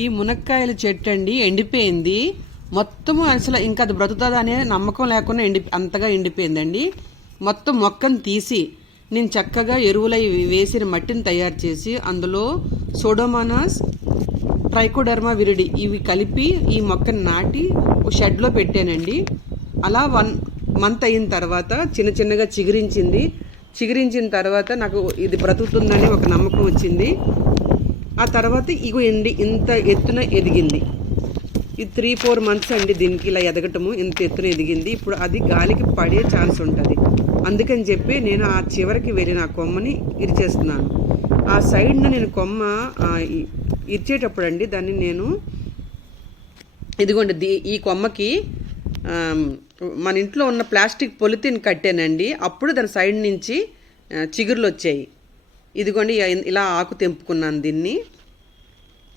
ఈ మునక్కాయల చెట్టు అండి ఎండిపోయింది మొత్తము. అసలు ఇంకా అది బ్రతుకుతుంది అనే నమ్మకం లేకుండా అంతగా ఎండిపోయిందండి. మొత్తం మొక్కను తీసి నేను చక్కగా ఎరువులై వేసిన మట్టిని తయారు చేసి అందులో సోడోమోనాస్, ట్రైకోడర్మా విరిడి ఇవి కలిపి ఈ మొక్కను నాటి షెడ్లో పెట్టానండి. అలా 1 మంత్ అయిన తర్వాత చిన్న చిన్నగా చిగురించిన తర్వాత నాకు ఇది బ్రతుకుతుందని ఒక నమ్మకం వచ్చింది. ఆ తర్వాత ఇగో ఇంత ఎత్తున ఎదిగింది. ఇది 3-4 మంత్స్ అండి దీనికి ఇలా ఎదగటము. ఇంత ఎత్తున ఎదిగింది. ఇప్పుడు అది గాలికి పడే ఛాన్స్ ఉంటుంది. అందుకని చెప్పి నేను ఆ చివరికి వెళ్ళిన ఆ కొమ్మని ఇరిచేస్తున్నాను. ఆ సైడ్న నేను కొమ్మ ఇరిచేటప్పుడు అండి దాన్ని నేను ఇదిగోండి ఈ కొమ్మకి మన ఇంట్లో ఉన్న ప్లాస్టిక్ పొలిథిన్ కట్టానండి. అప్పుడు దాని సైడ్ నుంచి చిగుర్లు వచ్చాయి. ఇదిగోండి ఇలా ఆకు తెంపుకున్నాను దీన్ని.